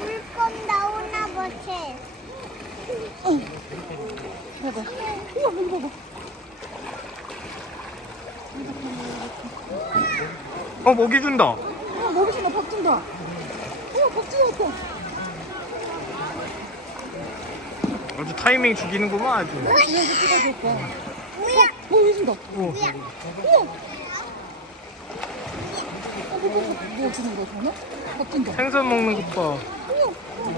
물건 나오나 보지. 봐봐. 우와, 여기 봐봐. 어 먹이 준다. 아, 먹이신다, 밥 준다. 우와, 밥 주웠다. 아주 타이밍 죽이는구만 아주. 이거 찍어줄까? 뭐야? 먹이신다. 오. 우와. 어, 뭐, 뭐, 뭐, 뭐 주는 거야? 밥 준다. 생선 먹는 것 봐. 우와, 우와.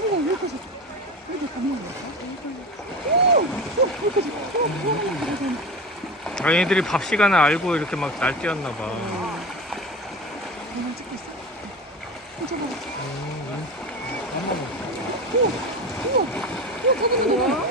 우와, 여기까지. 여기 밥 먹는 거야? 우와, 우와, 여기까지. 우와, 우와, 우와. 아 얘들이 밥 시간을 알고 이렇게 막 날뛰었나 봐. 그냥 찍고 있어. 가보는 거.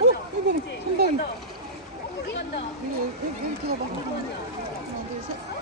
어? 이거 손방이. 여기, 여기 들어봐. 하나, 둘, 셋.